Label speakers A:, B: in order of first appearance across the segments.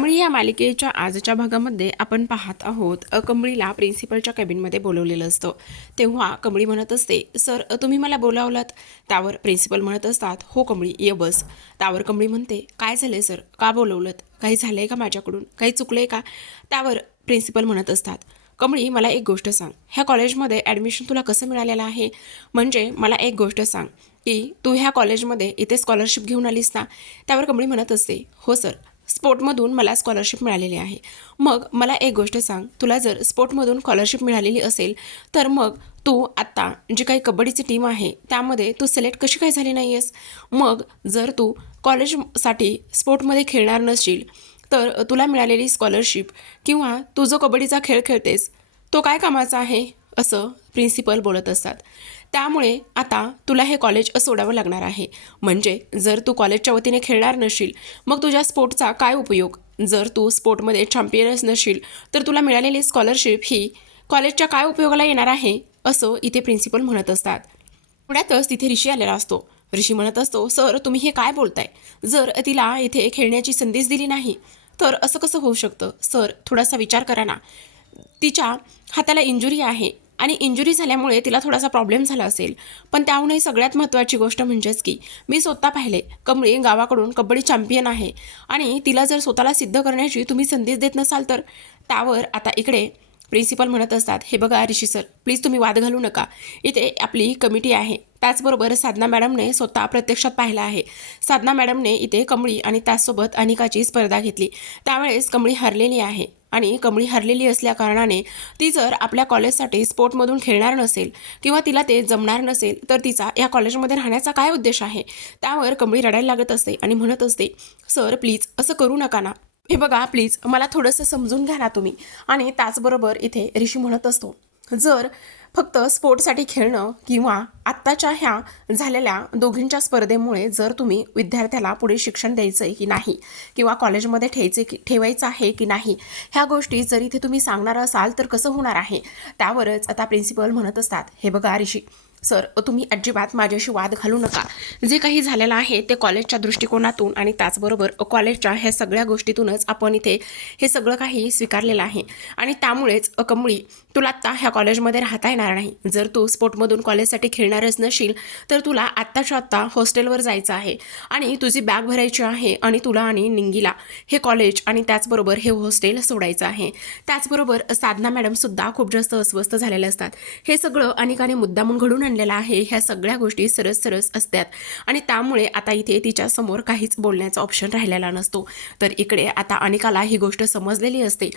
A: कमळी या मालिकेच्या आजच्या भागामध्ये आपण पाहत आहोत कमळीला प्रिन्सिपलच्या कॅबिनमध्ये बोलवलेलं असतं. तेव्हा कमळी म्हणत असते सर तुम्ही मला बोलावलात? त्यावर प्रिन्सिपल म्हणत असतात हो कमळी ये बस. त्यावर कमळी म्हणते काय झालंय सर? का बोलवलं काही झालं आहे का माझ्याकडून? काही चुकलं आहे का? त्यावर प्रिन्सिपल म्हणत असतात कमळी मला एक गोष्ट सांग. ह्या कॉलेजमध्ये ॲडमिशन तुला कसं मिळालेलं आहे? म्हणजे मला एक गोष्ट सांग की तू ह्या कॉलेजमध्ये इथे स्कॉलरशिप घेऊन आलीस ना? त्यावर कमळी म्हणत असते हो सर. स्पोर्टमधून मला स्कॉलरशिप मिळालेली आहे. मग मला एक गोष्ट सांग. तुला जर स्पोर्टमधून स्कॉलरशिप मिळालेली असेल तर मग तू आत्ता जी काही कबड्डीची टीम आहे त्यामध्ये तू सिलेक्ट कशी काय झाली नाही आहेस मग जर तू कॉलेजसाठी स्पोर्टमध्ये खेळणार नसशील तर तुला मिळालेली स्कॉलरशिप किंवा तू जो कबड्डीचा खेळ खेळतेस तो काय कामाचा आहे? असं प्रिन्सिपल बोलत असतात. त्यामुळे आता तुला हे कॉलेज सोडावं लागणार आहे. म्हणजे जर तू कॉलेजच्या वतीने खेळणार नसशील मग तुझ्या स्पोर्टचा काय उपयोग? जर तू स्पोर्टमध्ये चॅम्पियनच नसशील तर तुला मिळालेली स्कॉलरशिप ही कॉलेजच्या काय उपयोगाला येणार आहे? असं इथे प्रिन्सिपल म्हणत असतात. पुण्यातच तिथे ऋषी आलेला असतो. ऋषी म्हणत असतो सर तुम्ही हे काय बोलताय? जर तिला इथे खेळण्याची संधीच दिली नाही तर असं कसं होऊ शकतं? सर थोडासा विचार करा ना. तिच्या हाताला इंजुरी आहे. आणि इंजुरी झाल्यामुळे तिला थोडासा प्रॉब्लेम झाला असेल. पण त्याहूनही सगळ्यात महत्त्वाची गोष्ट म्हणजेच की मी स्वतः पाहिले कमळी गावाकडून कबड्डी चॅम्पियन आहे. आणि तिला जर स्वतःला सिद्ध करण्याची तुम्ही संधीच देत नसाल तर त्यावर आता इकडे प्रिन्सिपल म्हणत असतात हे बघा ऋषी सर प्लीज तुम्ही वाद घालू नका. इथे आपली कमिटी आहे. त्याचबरोबर साधना मॅडमने स्वतः प्रत्यक्षात पाहिलं आहे. साधना मॅडमने इथे कमळी आणि त्याचसोबत अनिकाची स्पर्धा घेतली. त्यावेळेस कमळी हरलेली आहे आणि कमळी हरलेली असल्याकारणाने ती जर आपल्या कॉलेजसाठी स्पोर्टमधून खेळणार नसेल किंवा तिला ते जमणार नसेल तर तिचा या कॉलेजमध्ये राहण्याचा काय उद्देश आहे? त्यावर कमळी रडायला लागत असते आणि म्हणत असते सर प्लीज असं करू नका ना. हे बघा प्लीज मला थोडंसं समजून घ्या ना तुम्ही. आणि त्याचबरोबर इथे ऋषी म्हणत असतो जर फक्त स्पोर्टसाठी खेळणं किंवा आत्ताच्या ह्या झालेल्या दोघींच्या स्पर्धेमुळे जर तुम्ही विद्यार्थ्याला पुढे शिक्षण द्यायचं आहे की नाही किंवा कॉलेजमध्ये ठेवायचे की ठेवायचं आहे की नाही ह्या गोष्टी जर इथे तुम्ही सांगणार असाल तर कसं होणार आहे? त्यावरच आता प्रिन्सिपल म्हणत असतात. हे बघा ऋषी. सर तुम्ही अजिबात माझ्याशी वाद घालू नका. जे काही झालेलं आहे ते कॉलेजच्या दृष्टिकोनातून आणि त्याचबरोबर कॉलेजच्या ह्या सगळ्या गोष्टीतूनच आपण इथे हे सगळं काही स्वीकारलेलं आहे. आणि त्यामुळेच कमळी तुला आत्ता ह्या कॉलेजमध्ये राहता येणार नाही. जर तू स्पोर्टमधून कॉलेजसाठी खेळणारच नशील तर तुला आत्ताच्या आत्ता हॉस्टेलवर जायचं आहे. आणि तुझी बॅग भरायची आहे आणि तुला आणि निंगीला हे कॉलेज आणि त्याचबरोबर हे हॉस्टेल सोडायचं आहे. त्याचबरोबर साधना मॅडमसुद्धा खूप जास्त अस्वस्थ झालेले असतात. हे सगळं अनेकाने मुद्दामून घडून आणलेलं आहे ह्या सगळ्या गोष्टी सरस सरस असतात. आणि त्यामुळे आता इथे तिच्या समोर काहीच बोलण्याचा ऑप्शन राहिलेला नसतो. तर इकडे आता अनिकाला ही गोष्ट समजलेली असते.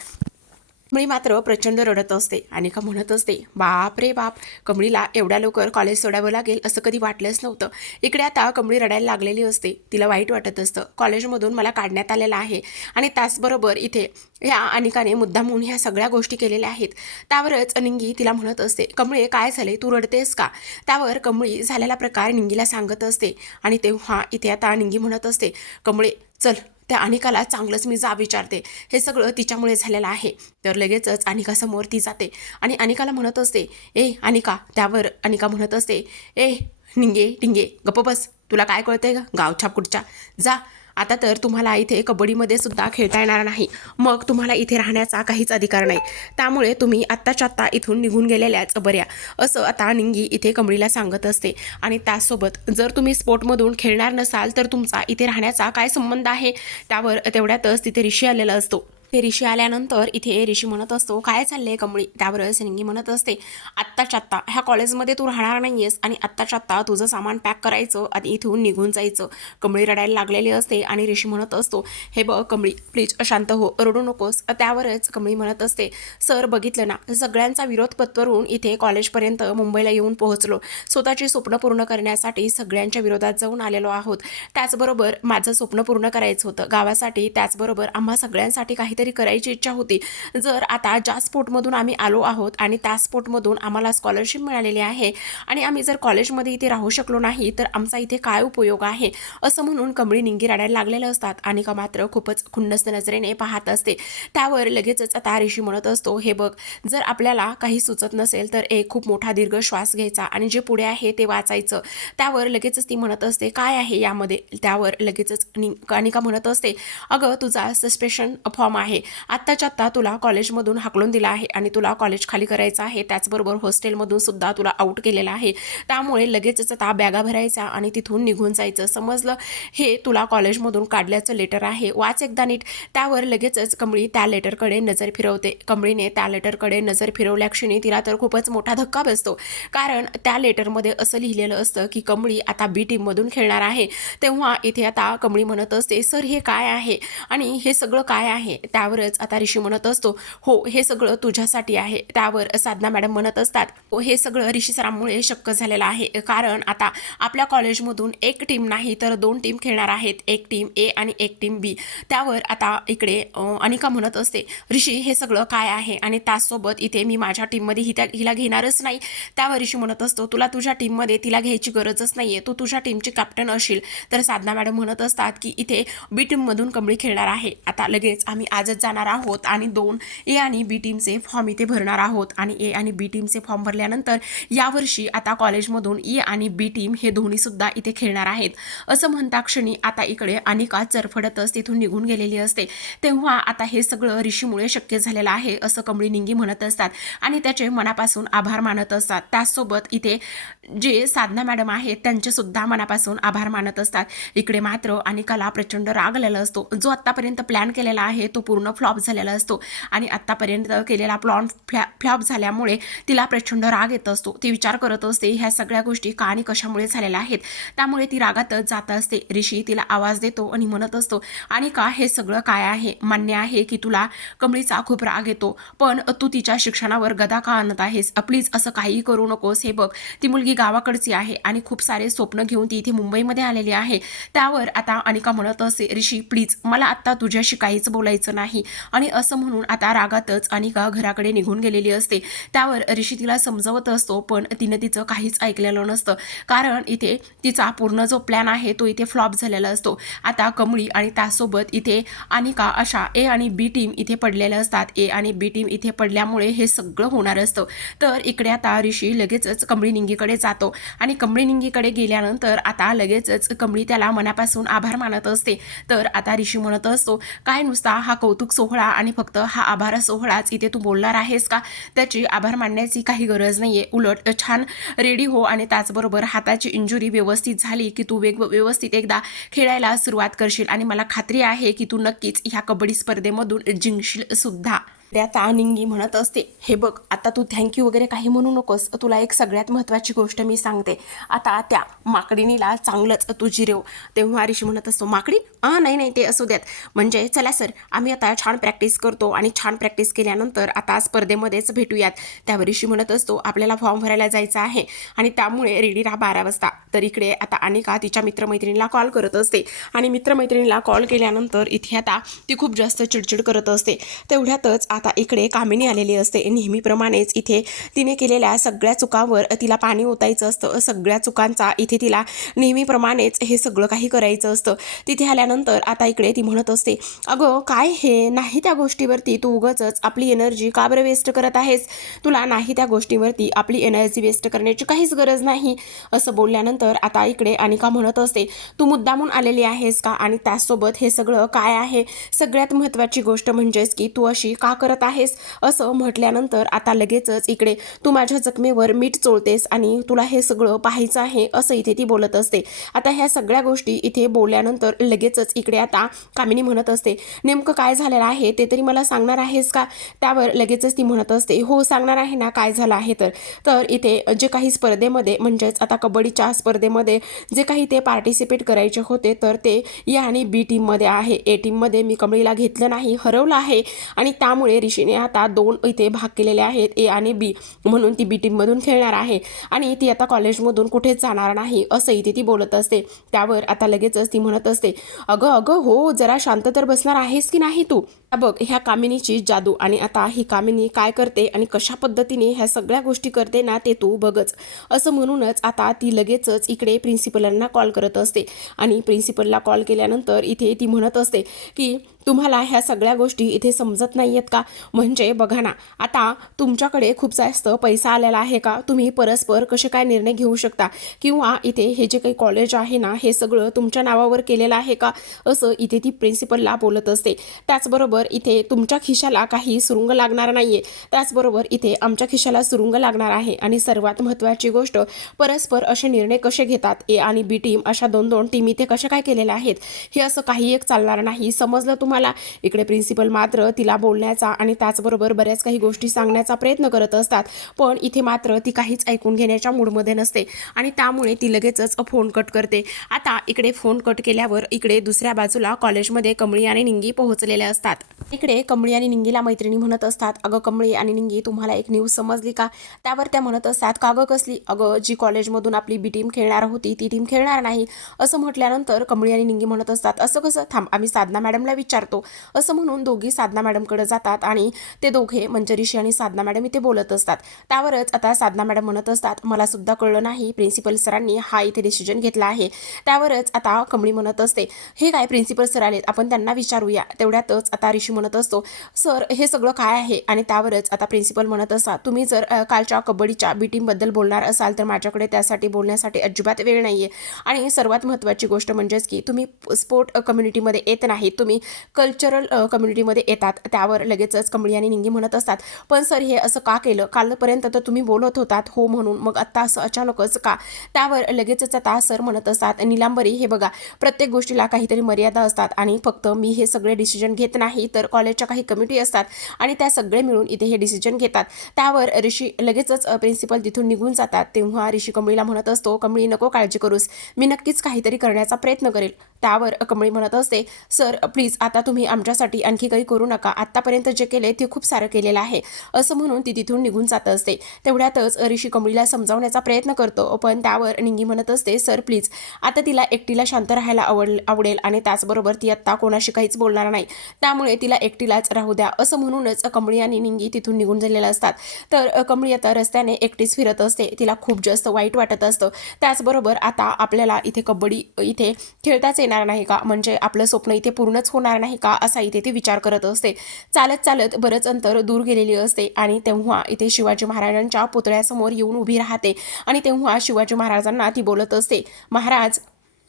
A: कमळी मात्र प्रचंड रडत असते अनिका म्हणत असते बाप रे बाप कमळीला एवढ्या लवकर कॉलेज सोडावं लागेल असं कधी वाटलंच नव्हतं. इकडे आता कमळी रडायला लागलेली असते. तिला वाईट वाटत असतं. कॉलेजमधून मला काढण्यात आलेलं आहे आणि त्याचबरोबर इथे ह्या अनिकाने मुद्दामून ह्या सगळ्या गोष्टी केलेल्या आहेत. त्यावरच निंगी तिला म्हणत असते कमळे काय झाले तू रडतेस का? त्यावर कमळी झालेला प्रकार निंगीला सांगत असते आणि तेव्हा इथे आता निंगी म्हणत असते कमळे चल त्या अनिकाला चांगलंच मी जा विचारते. हे सगळं तिच्यामुळे झालेलं आहे. तर लगेचच अनिकासमोर ती जाते. आणि अनिकाला म्हणत असते ए अनिका त्यावर अनिका म्हणत असते ए निंगे टिंगे गप्प बस. तुला काय कळतंय का गावच्या कुठच्या जा आता तर तुम्हाला इथे कबड्डीमध्ये सुद्धा खेळता येणार नाही. मग तुम्हाला इथे राहण्याचा काहीच अधिकार नाही. त्यामुळे तुम्ही आत्ताच्या आत्ता इथून निघून गेलेल्याच बऱ्या. असं आता निंगी इथे कमळीला सांगत असते. आणि त्यासोबत जर तुम्ही स्पोर्टमधून खेळणार नसाल तर तुमचा इथे राहण्याचा काय संबंध आहे? त्यावर तेवढ्यातच तिथे ऋषी आलेला असतो. ते ऋषी आल्यानंतर इथे ऋषी म्हणत असतो काय चाललंय कमळी? त्यावरच सिंगी म्हणत असते आत्ताच्या आत्ता ह्या कॉलेजमध्ये तू राहणार नाहीयेस आणि आत्ताच्या आत्ता तुझं सामान पॅक करायचं आणि इथून निघून जायचं. कमळी रडायला लागलेली असते आणि ऋषी म्हणत असतो हे बघ कमळी प्लीज शांत हो रडू नकोस. त्यावरच कमळी म्हणत असते सर बघितलं ना सगळ्यांचा विरोध पत्करून इथे कॉलेजपर्यंत मुंबईला येऊन पोहोचलो. स्वतःची स्वप्न पूर्ण करण्यासाठी सगळ्यांच्या विरोधात जाऊन आलेलो आहोत. त्याचबरोबर माझं स्वप्न पूर्ण करायचं होतं. गावासाठी त्याचबरोबर आम्हा सगळ्यांसाठी काहीतरी काहीतरी करायची इच्छा होती. जर आता ज्या स्पोर्टमधून आम्ही आलो आहोत आणि त्या स्पोर्टमधून आम्हाला स्कॉलरशिप मिळालेली आहे आणि आम्ही जर कॉलेजमध्ये इथे राहू शकलो नाही तर आमचा इथे काय उपयोग आहे? असं म्हणून कमळी निंगी रडायला लागलेलं असतात आणि का मात्र खूपच खुन्नस्त नजरेने पाहत असते. त्यावर लगेचच आता ऋषी म्हणत असतो हे बघ जर आपल्याला काही सुचत नसेल तर एक खूप मोठा दीर्घ श्वास घ्यायचा आणि जे पुढे आहे ते वाचायचं. त्यावर लगेचच ती म्हणत असते काय आहे यामध्ये? त्यावर लगेचच नि- म्हणत असते अगं तुझा सस्पेशन फॉर्म आहे आत्ताच्या आत्ता तुला कॉलेजमधून हाकलून दिला आहे आणि तुला कॉलेज खाली करायचं आहे त्याचबरोबर हॉस्टेलमधून सुद्धा तुला आऊट केलेलं आहे. त्यामुळे लगेचच आता बॅगा भरायचा आणि तिथून निघून जायचं. समजलं? हे तुला कॉलेजमधून काढल्याचं लेटर आहे. वाच एकदा नीट. त्यावर लगेचच कमळी त्या लेटरकडे नजर फिरवते. कमळीने त्या लेटरकडे नजर फिरवल्या क्षणी तिला तर खूपच मोठा धक्का बसतो. कारण त्या लेटरमध्ये असं लिहिलेलं असतं की कमळी आता बी टीममधून खेळणार आहे. तेव्हा इथे आता कमळी म्हणत असते सर हे काय आहे? आणि हे सगळं काय आहे? त्या त्यावरच आता ऋषी म्हणत असतो हो हे सगळं तुझ्यासाठी आहे. त्यावर साधना मॅडम म्हणत असतात "हो, हे सगळं ऋषी सरांमुळे शक्य झालेलं आहे. कारण आता आपल्या कॉलेजमधून एक टीम नाही तर दोन टीम खेळणार आहेत. एक टीम ए आणि एक टीम बी. त्यावर आता इकडे अनिका म्हणत असते ऋषी हे सगळं काय आहे? आणि त्याचसोबत इथे मी माझ्या टीममध्ये ही त्या हिला घेणारच नाही. त्यावर ऋषी म्हणत असतो तुला तुझ्या टीममध्ये तिला घ्यायची गरजच नाही आहे तू तुझ्या टीमची कॅप्टन असशील तर साधना मॅडम म्हणत असतात की इथे बी टीममधून कमळी खेळणार आहे. आता लगेच आम्ही आजच जाणार आहोत आणि दोन ए आणि बी टीमचे फॉर्म इथे भरणार आहोत. आणि ए आणि बी टीमचे फॉर्म भरल्यानंतर यावर्षी आता कॉलेजमधून ए आणि बी टीम हे दोन्हीसुद्धा इथे खेळणार आहेत. असं म्हणता क्षणी आता इकडे अनिका चरफडतच तिथून निघून गेलेली असते. तेव्हा आता हे सगळं ऋषीमुळे शक्य झालेलं आहे असं कमळी निंगी म्हणत असतात. आणि त्याचे मनापासून आभार मानत असतात. त्याचसोबत इथे जे साधना मॅडम आहेत त्यांचेसुद्धा मनापासून आभार मानत असतात. इकडे मात्र अनिकाला प्रचंड राग आलेला असतो. जो आत्तापर्यंत प्लॅन केलेला आहे तो पूर्ण फ्लॉप झालेला असतो. आणि आत्तापर्यंत केलेला प्लॉन फ्लॅ फ्लॉप झाल्यामुळे तिला प्रचंड राग येत असतो. ती विचार करत असते ह्या सगळ्या गोष्टी का आणि कशामुळे झालेल्या आहेत? त्यामुळे ती रागातच जात असते. ऋषी तिला आवाज देतो आणि म्हणत असतो आणि का हे सगळं काय आहे? मान्य आहे की तुला कमळीचा खूप राग येतो पण तू तिच्या शिक्षणावर गदा का आणत आहेस? प्लीज असं काहीही करू नकोस. हे बघ ती मुलगी गावाकडची आहे आणि खूप सारे स्वप्न घेऊन ती इथे मुंबईमध्ये आलेली आहे. त्यावर आता अनिका म्हणत असे ऋषी प्लीज मला आत्ता तुझ्याशी काहीच बोलायचं नाही. नाही. आणि असं म्हणून आता रागातच अनिका घराकडे निघून गेलेली असते. त्यावर ऋषी तिला समजवत असतो पण तिनं तिचं काहीच ऐकलेलं नसतं. कारण इथे तिचा पूर्ण जो प्लॅन आहे तो इथे फ्लॉप झालेला असतो. आता कमळी आणि त्यासोबत इथे अनिका अशा ए आणि बी टीम इथे पडलेल्या असतात. ए आणि बी टीम इथे पडल्यामुळे हे सगळं होणार असतं. तर इकडे आता ऋषी लगेचच कमळी निंगीकडे जातो. आणि कमळी निंगीकडे गेल्यानंतर आता लगेचच कमळी त्याला मनापासून आभार मानत असते. तर आता ऋषी म्हणत असतो काय नुसता हा कौ कौतुक सोहळा आणि फक्त हा आभार सोहळाच इथे तू बोलणार आहेस का? त्याची आभार मानण्याची काही गरज नाही आहे उलट छान रेडी हो आणि त्याचबरोबर हाताची इंजुरी व्यवस्थित झाली की तू वेग व्यवस्थित एकदा खेळायला सुरुवात करशील. आणि मला खात्री आहे की तू नक्कीच ह्या कबड्डी स्पर्धेमधून जिंकशील सुद्धा. त्या निंगी म्हणत असते हे बघ आता तू थँक्यू वगैरे काही म्हणू नकोस. तुला एक सगळ्यात महत्त्वाची गोष्ट मी सांगते. आता त्या माकडीनीला चांगलंच तू जिरेव तेव्हा ऋषी म्हणत असतो माकडी? हां नाही नाही ते असू द्यात. म्हणजे चला सर आम्ही आता छान प्रॅक्टिस करतो आणि छान प्रॅक्टिस केल्यानंतर आता स्पर्धेमध्येच भेटूयात. त्यावर ऋषी म्हणत असतो आपल्याला फॉर्म भरायला जायचं आहे. आणि त्यामुळे रेडी राहा बारा वाजता. तर इकडे आता अनिका तिच्या मित्रमैत्रिणीला कॉल करत असते. आणि मित्रमैत्रिणीला कॉल केल्यानंतर इथे आता ती खूप जास्त चिडचिड करत असते. तेवढ्यातच आता आता इकडे कामिनी आलेली असते. नेहमीप्रमाणेच इथे तिने केलेल्या सगळ्या चुकांवर तिला पाणी ओतायचं असतं. सगळ्या चुकांचा इथे तिला नेहमीप्रमाणेच हे सगळं काही करायचं असतं. तिथे आल्यानंतर आता इकडे ती म्हणत असते अगं काय हे? नाही त्या गोष्टीवरती तू उगच आपली एनर्जी का बरं वेस्ट करत आहेस? तुला नाही त्या गोष्टीवरती आपली एनर्जी वेस्ट करण्याची काहीच गरज नाही. असं बोलल्यानंतर आता इकडे अनिका म्हणत असते तू मुद्दामून आलेली आहेस का? आणि त्यासोबत हे सगळं काय आहे? सगळ्यात महत्त्वाची गोष्ट म्हणजेच की तू अशी का करत आहेस? असं म्हटल्यानंतर आता लगेचच इकडे तू माझ्या जखमेवर मीठ चोळतेस आणि तुला हे सगळं पाहायचं आहे असं इथे ती बोलत असते. आता ह्या सगळ्या गोष्टी इथे बोलल्यानंतर लगेचच इकडे आता कामिनी म्हणत असते नेमकं काय झालेलं आहे? ते तरी मला सांगणार आहेस का? त्यावर लगेचच ती म्हणत असते हो सांगणार आहे ना काय झालं आहे तर. तर इथे जे काही स्पर्धेमध्ये म्हणजेच आता कबड्डीच्या स्पर्धेमध्ये जे काही ते पार्टिसिपेट करायचे होते तर ते या आणि बी टीममध्ये आहे. ए टीममध्ये मी कमळीला घेतलं नाही हरवलं आहे आणि त्यामुळे त्यामुळे ऋषीने आता दोन इथे भाग केलेले आहेत ए आणि बी. म्हणून ती बी टीममधून खेळणार आहे. आणि ती आता कॉलेजमधून कुठेच जाणार नाही असं इथे ती बोलत असते. त्यावर आता लगेचच ती म्हणत असते अगं अगं हो जरा शांत तर बसणार आहेस की नाही तू? बघ ह्या कामिनीची जादू आणि आता ही कामिनी काय करते आणि कशा पद्धतीने ह्या सगळ्या गोष्टी करते ना ते तू बघच. असं म्हणूनच आता ती लगेचच इकडे प्रिन्सिपलांना कॉल करत असते. आणि प्रिन्सिपलला कॉल केल्यानंतर इथे ती म्हणत असते की तुम्हाला ह्या सगळ्या गोष्टी इथे समजत नाही आहेत का? म्हणजे बघा ना आता तुमच्याकडे खूप जास्त पैसा आलेला आहे का? तुम्ही परस्पर कसे काय निर्णय घेऊ शकता? किंवा इथे हे जे काही कॉलेज आहे ना हे सगळं तुमच्या नावावर केलेलं आहे का? असं इथे ती प्रिन्सिपलला बोलत असते. त्याचबरोबर इथे तुमच्या खिशाला काही सुरुंग लागणार नाही आहे त्याचबरोबर इथे आमच्या खिशाला सुरुंग लागणार आहे. आणि सर्वात महत्त्वाची गोष्ट परस्पर असे निर्णय कसे घेतात? ए आणि बी टीम अशा दोन दोन टीम इथे कशा काय केलेल्या आहेत? हे असं काही एक चालणार नाही. समजलं तुम्हाला इकडे प्रिन्सिपल मात्र तिला बोलण्याचा आणि त्याचबरोबर बऱ्याच काही गोष्टी सांगण्याचा प्रयत्न करत असतात. पण इथे मात्र ती काहीच ऐकून घेण्याच्या मूडमध्ये नसते आणि त्यामुळे ती लगेचच फोन कट करते. आता इकडे फोन कट केल्यावर इकडे दुसऱ्या बाजूला कॉलेजमध्ये कमळी आणि निंगी पोहोचलेल्या असतात. इकडे कमळी आणि निंगीला मैत्रिणी म्हणत असतात अगं कमळी आणि निंगी तुम्हाला एक न्यूज समजली का? त्यावर त्या म्हणत असतात का गं कसली? अगं जी कॉलेजमधून आपली बी टीम खेळणार होती ती टीम खेळणार नाही. असं म्हटल्यानंतर कमळी आणि निंगी म्हणत असतात असं कसं? थांब आम्ही साधना मॅडमला विचारतो असं म्हणून दोघी साधना मॅडमकडे जातात आणि ते दोघे म्हणजे ऋषी आणि साधना मॅडम इथे बोलत असतात. त्यावरच आता साधना मॅडम म्हणत असतात मला सुद्धा कळलं नाही प्रिन्सिपल सरांनी हा इथे डिसिजन घेतला आहे. त्यावरच आता कमळी म्हणत असते हे काय प्रिन्सिपल सर आलेत आपण त्यांना विचारूया. तेवढ्यातच आता ऋषी म्हणत असतो सर हे सगळं काय आहे? आणि त्यावरच आता प्रिन्सिपल म्हणत असा तुम्ही जर कालच्या कबड्डीच्या बी टीमबद्दल बोलणार असाल तर माझ्याकडे त्यासाठी बोलण्यासाठी अजिबात वेळ नाही आहे आणि सर्वात महत्त्वाची गोष्ट म्हणजेच की तुम्ही स्पोर्ट कम्युनिटीमध्ये येत नाही तुम्ही कल्चरल कम्युनिटीमध्ये येतात. त्यावर लगेचच कमळी आणि निंगी म्हणत असतात. पण सर हे असं का केलं? कालपर्यंत तर तुम्ही बोलत होतात हो म्हणून. मग आत्ता असं अचानकच का? त्यावर लगेचच आता सर म्हणत असतात निलांबरी हे बघा प्रत्येक गोष्टीला काहीतरी मर्यादा असतात आणि फक्त मी हे सगळे डिसिजन घेत नाही तर कॉलेजच्या काही कमिटी असतात आणि त्या सगळे मिळून इथे हे डिसिजन घेतात. त्यावर ऋषी लगेचच प्रिन्सिपल तिथून निघून जातात. तेव्हा ऋषी कमळीला म्हणत असतो कमळी नको काळजी करूस. मी नक्कीच काहीतरी करण्याचा प्रयत्न करेल. त्यावर कमळी म्हणत असते सर प्लीज आता तुम्ही आमच्यासाठी आणखी काही करू नका. आत्तापर्यंत जे केले ते खूप सारं केलेलं आहे. असं म्हणून ती तिथून निघून जात असते. तेवढ्यातच ऋषी कमळीला समजावण्याचा प्रयत्न करतो पण त्यावर निंगी म्हणत असते सर प्लीज आता तिला एकटीला शांत राहायला आवड आवडेल आणि त्याचबरोबर ती आत्ता कोणाशी काहीच बोलणार नाही. त्यामुळे तिला एकटीलाच राहू द्या. असं म्हणूनच कमळी आणि निंगी तिथून निघून झालेल्या असतात. तर कमळी आता रस्त्याने एकटीच फिरत असते. तिला खूप जास्त वाईट वाटत असतं. त्याचबरोबर आता आपल्याला इथे कबड्डी इथे खेळताच येणार नाही का? म्हणजे आपलं स्वप्न इथे पूर्णच होणार नाही. का असा इथे ती विचार करत असते. चालत चालत बरंच अंतर दूर गेलेली असते आणि तेव्हा इथे शिवाजी महाराजांच्या पुतळ्यासमोर येऊन उभी राहते आणि तेव्हा शिवाजी महाराजांना ती बोलत असते महाराज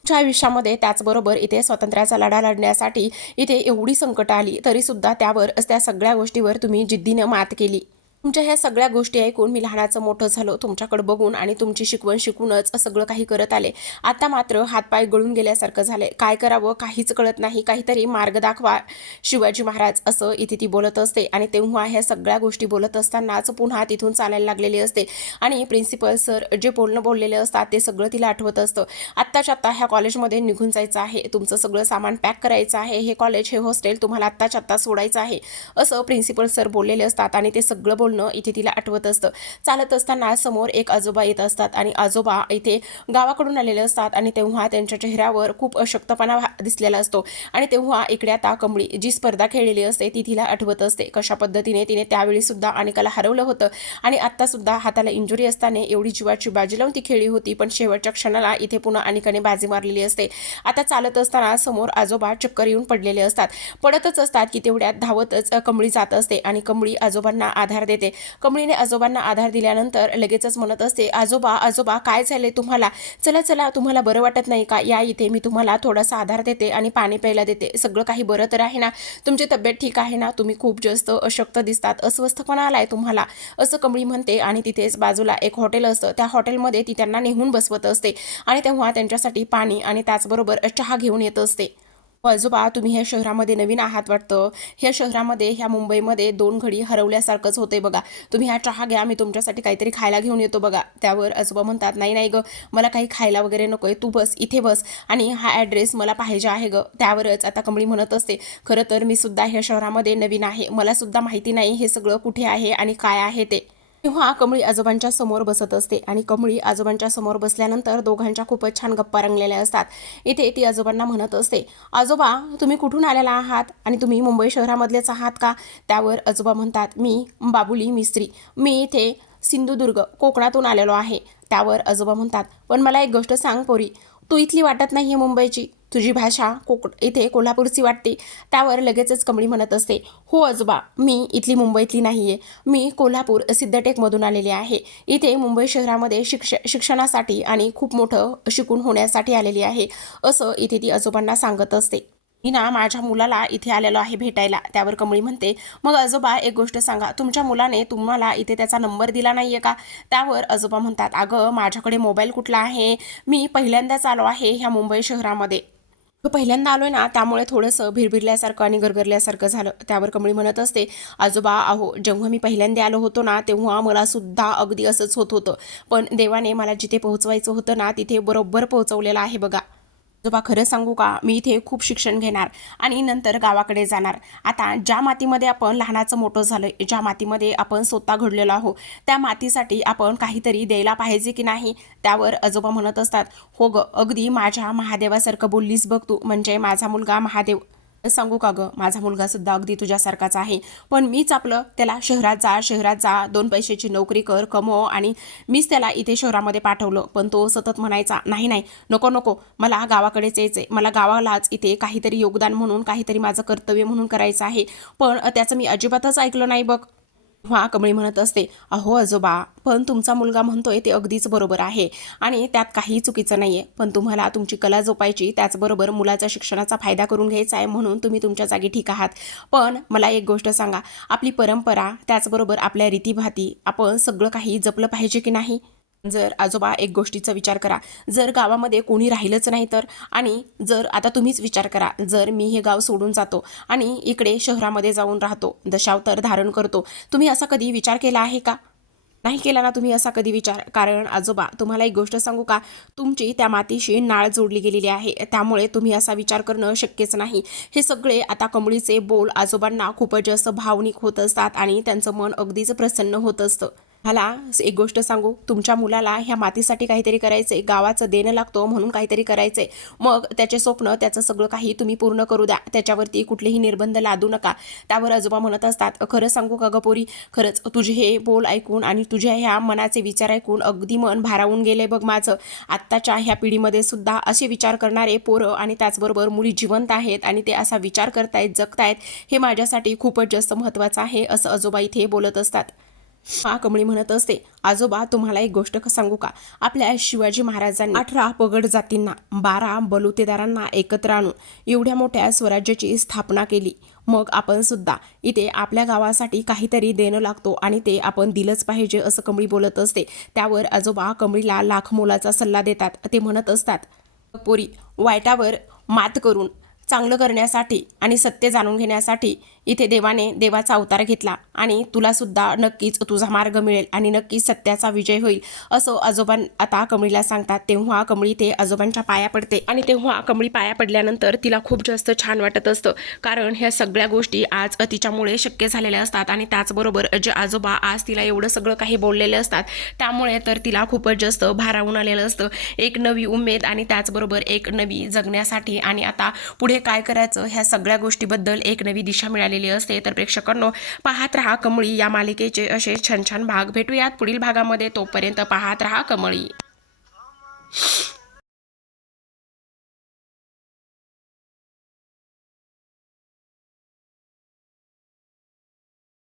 A: च्या आयुष्यामध्ये त्याचबरोबर इथे स्वातंत्र्याचा लढा लढण्यासाठी इथे एवढी संकट आली तरीसुद्धा त्यावर त्या सगळ्या गोष्टीवर तुम्ही जिद्दीनं मात केली. तुमच्या ह्या सगळ्या गोष्टी ऐकून मी लहानाचं मोठं झालो तुमच्याकडे बघून आणि तुमची शिकवण शिकूनच सगळं काही करत आले. आता मात्र हातपाय गळून गेल्यासारखं झालंय. काय करावं काहीच कळत नाही. काहीतरी मार्ग दाखवा शिवाजी महाराज असं इथे ती बोलत असते आणि तेव्हा ह्या सगळ्या गोष्टी बोलत असतानाच पुन्हा तिथून चालायला लागलेली असते. आणि प्रिन्सिपल सर जे बोलणं बोललेले असतात ते सगळं तिला आठवत असतं. आत्ताच्या आत्ता ह्या कॉलेजमध्ये निघून जायचं आहे. तुमचं सगळं सामान पॅक करायचं आहे. हे कॉलेज हे हॉस्टेल तुम्हाला आत्ताच्या आत्ता सोडायचं आहे. असं प्रिन्सिपल सर बोललेले असतात आणि ते सगळं बोलणं इथे तिला आठवत असतं. चालत असताना समोर एक आजोबा येत असतात आणि आजोबा इथे गावाकडून आलेले असतात आणि तेव्हा त्यांच्या चेहऱ्यावर खूप अशक्तपणा दिसलेला असतो. आणि तेव्हा इकडे आता कमळी जी स्पर्धा खेळलेली असते ती तिला आठवत असते. कशा पद्धतीने तिने त्यावेळी सुद्धा अनेकाला हरवलं होतं आणि आत्तासुद्धा हाताला इंजुरी असताना एवढी जीवाची बाजी लावून ती खेळली होती पण शेवटच्या क्षणाला इथे पुन्हा अनेकाने बाजी मारलेली असते. आता चालत असताना समोर आजोबा चक्कर येऊन पडलेले असतात. पडतच असतात की तेवढ्यात धावतच अ, कमळी जात असते आणि कमळी आजोबांना आधार देते. कमळीने आजोबांना आधार दिल्यानंतर लगेचच म्हणत असते आजोबा आजोबा काय झाले तुम्हाला? चला चला तुम्हाला बरं वाटत नाही का? या इथे मी तुम्हाला थोडासा आधार देते आणि पाणी प्यायला देते. सगळं काही बरं तर आहे ना? तुमची तब्येत ठीक आहे ना? तुम्ही खूप जास्त अशक्त दिसतात. अस्वस्थपणा आलाय तुम्हाला? असं कमळी म्हणते आणि तिथेच बाजूला एक हॉटेल असतं. त्या हॉटेलमध्ये ती त्यांना नेहून बसवत असते आणि तेव्हा त्यांच्यासाठी पाणी आणि त्याचबरोबर चहा घेऊन येत असते. आजोबा तुम्ही ह्या शहरामध्ये नवीन आहात वाटतं. ह्या शहरामध्ये ह्या मुंबईमध्ये दोन घडी हरवल्यासारखंच होतंय बघा. तुम्ही हा चहा घ्या मी तुमच्यासाठी काहीतरी खायला घेऊन येतो बघा. त्यावर आजोबा म्हणतात नाही नाही ग मला काही खायला वगैरे नकोय तू बस इथे बस. आणि हा ॲड्रेस मला पाहिजे आहे ग. त्यावरच आता कमळी म्हणत असते खरं तर मी सुद्धा ह्या शहरामध्ये नवीन आहे. मला सुद्धा माहिती नाही हे सगळं कुठे आहे आणि काय आहे ते. तेव्हा कमळी आजोबांच्या समोर बसत असते आणि कमळी आजोबांच्या समोर बसल्यानंतर दोघांच्या खूपच छान गप्पा रंगलेल्या असतात. इथे ती आजोबांना म्हणत असते आजोबा तुम्ही कुठून आलेला आहात आणि तुम्ही मुंबई शहरामधलेच आहात का? त्यावर आजोबा म्हणतात मी बाबुली मिस्त्री. मी इथे सिंधुदुर्ग कोकणातून आलेलो आहे. त्यावर आजोबा म्हणतात पण मला एक गोष्ट सांग पोरी. तू इथली वाटत नाही आहे मुंबईची. तुझी भाषा कोक इथे कोल्हापूरची वाटते. त्यावर लगेचच कमळी म्हणत असते हो आजोबा मी इथली मुंबईतली नाही आहे मी कोल्हापूर सिद्धटेकमधून आलेली आहे. इथे मुंबई शहरामध्ये शिक्ष शिक्षणासाठी आणि खूप मोठं शिकून होण्यासाठी आलेली आहे असं इथे ती आजोबांना सांगत असते. मी ना माझ्या मुलाला इथे आलेलो आहे भेटायला. त्यावर कमळी म्हणते मग आजोबा एक गोष्ट सांगा. तुमच्या मुलाने तुम्हाला इथे त्याचा नंबर दिला नाही आहे का? त्यावर आजोबा म्हणतात अगं माझ्याकडे मोबाईल कुठला आहे? मी पहिल्यांदाच आलो आहे ह्या मुंबई शहरामध्ये. पहिल्यांदा आलोय ना त्यामुळे थोडंसं भिरभिरल्यासारखं आणि गरगरल्यासारखं झालं. त्यावर कमळी म्हणत असते आजोबा अहो जेव्हा मी पहिल्यांदा आलो होतो ना तेव्हा मला सुद्धा अगदी असंच होत होतं. पण देवाने मला जिथे पोहोचवायचं होतं ना तिथे बरोबर पोहोचवलेलं आहे बघा. आजोबा खरं सांगू का? मी इथे खूप शिक्षण घेणार आणि नंतर गावाकडे जाणार. आता ज्या मातीमध्ये आपण लहानाचं मोठं झालं ज्या मातीमध्ये आपण स्वतः घडलेलो आहो त्या मातीसाठी आपण काहीतरी द्यायला पाहिजे की नाही? त्यावर आजोबा म्हणत असतात हो ग अगदी माझ्या महादेवासारखं बोललीस बघ तू म्हणजे माझा मुलगा महादेव सांगू का गं? माझा मुलगा सुद्धा अगदी तुझ्यासारखाच आहे. पण मीच आपलं त्याला शहरात जा शहरात जा दोन पैशाची नोकरी कर कमव आणि मीच त्याला इथे शहरामध्ये पाठवलं. पण तो सतत म्हणायचा नाही नाही नको नको. मला गावाकडेच यायचं आहे मला गावालाच इथे काहीतरी योगदान म्हणून काहीतरी माझं कर्तव्य म्हणून करायचं आहे. पण त्याचं मी अजिबातच ऐकलं नाही बघ. हा कमळी म्हणत असते अहो आजोबा पण तुमचा मुलगा म्हणतोय ते अगदीच बरोबर आहे आणि त्यात काही चुकीचं नाही आहे पण तुम्हाला तुमची कला जोपायची त्याचबरोबर मुलाच्या शिक्षणाचा फायदा करून घ्यायचा आहे म्हणून तुम्ही तुमच्या जागी ठीक आहात. पण मला एक गोष्ट सांगा आपली परंपरा त्याचबरोबर आपल्या रीतीभाती आपण सगळं काही जपलं पाहिजे की नाही? जर आजोबा एक गोष्टीचा विचार करा जर गावामध्ये कोणी राहिलंच नाही तर आणि जर आता तुम्हीच विचार करा जर मी हे गाव सोडून जातो आणि इकडे शहरामध्ये जाऊन राहतो दशावतार धारण करतो तुम्ही असा कधी विचार केला आहे का? नाही केला ना तुम्ही असा कधी विचार? कारण आजोबा तुम्हाला एक गोष्ट सांगू का? तुमची त्या मातीशी नाळ जोडली गेलेली आहे त्यामुळे तुम्ही असा विचार करणं शक्यच नाही. हे सगळे आता कमळीचे बोल आजोबांना खूपच जास्त भावनिक होत असतात आणि त्यांचं मन अगदीच प्रसन्न होत असतं. मला एक गोष्ट सांगू? तुमच्या मुलाला ह्या मातीसाठी काहीतरी करायचंय गावाचं देणं लागतो म्हणून काहीतरी करायचंय. मग त्याचे स्वप्न त्याचं सगळं काही तुम्ही पूर्ण करू द्या. त्याच्यावरती कुठलेही निर्बंध लादू नका. त्यावर आजोबा म्हणत असतात खरं सांगू का गपोरी खरंच तुझे हे बोल ऐकून आणि तुझ्या ह्या मनाचे विचार ऐकून अगदी मन भारावून गेले बघ माझं. आत्ताच्या ह्या पिढीमध्ये सुद्धा असे विचार करणारे पोरं आणि त्याचबरोबर मुली जिवंत आहेत आणि ते असा विचार करतायत जगतायत हे माझ्यासाठी खूपच जास्त महत्त्वाचं आहे असं आजोबा इथे बोलत असतात. हा कमळी म्हणत असते आजोबा तुम्हाला एक गोष्ट सांगू का? आपल्या शिवाजी महाराजांनी अठरा पगड जातींना बारा बलुतेदारांना एकत्र आणून एवढ्या मोठ्या स्वराज्याची स्थापना केली. मग आपण सुद्धा इथे आपल्या गावासाठी काहीतरी देणं लागतो आणि ते आपण दिलंच पाहिजे असं कमळी बोलत असते. त्यावर आजोबा कमळीला लाख मोलाचा सल्ला देतात. ते म्हणत असतात पोरी वाईटावर मात करून चांगलं करण्यासाठी आणि सत्य जाणून घेण्यासाठी इथे देवाने देवाचा अवतार घेतला आणि तुलासुद्धा नक्कीच तुझा मार्ग मिळेल आणि नक्कीच सत्याचा विजय होईल असं आजोबां आता कमळीला सांगतात. तेव्हा कमळी ते आजोबांच्या पाया पडते आणि तेव्हा कमळी पाया पडल्यानंतर तिला खूप जास्त छान वाटत असतं. कारण ह्या सगळ्या गोष्टी आज तिच्यामुळे शक्य झालेल्या असतात आणि त्याचबरोबर जे आजोबा आज तिला एवढं सगळं काही बोललेले असतात त्यामुळे तर तिला खूपच जास्त भारावून आलेलं असतं. एक नवी उमेद आणि त्याचबरोबर एक नवी जगण्यासाठी आणि आता पुढे काय करायचं ह्या सगळ्या गोष्टीबद्दल एक नवी दिशा मिळाली झालेली असते तर प्रेक्षकांनो पाहत रहा कमळी या मालिकेचे असे छान छान भाग. भेटूयात पुढील भागामध्ये. तोपर्यंत पाहत रहा कमळी.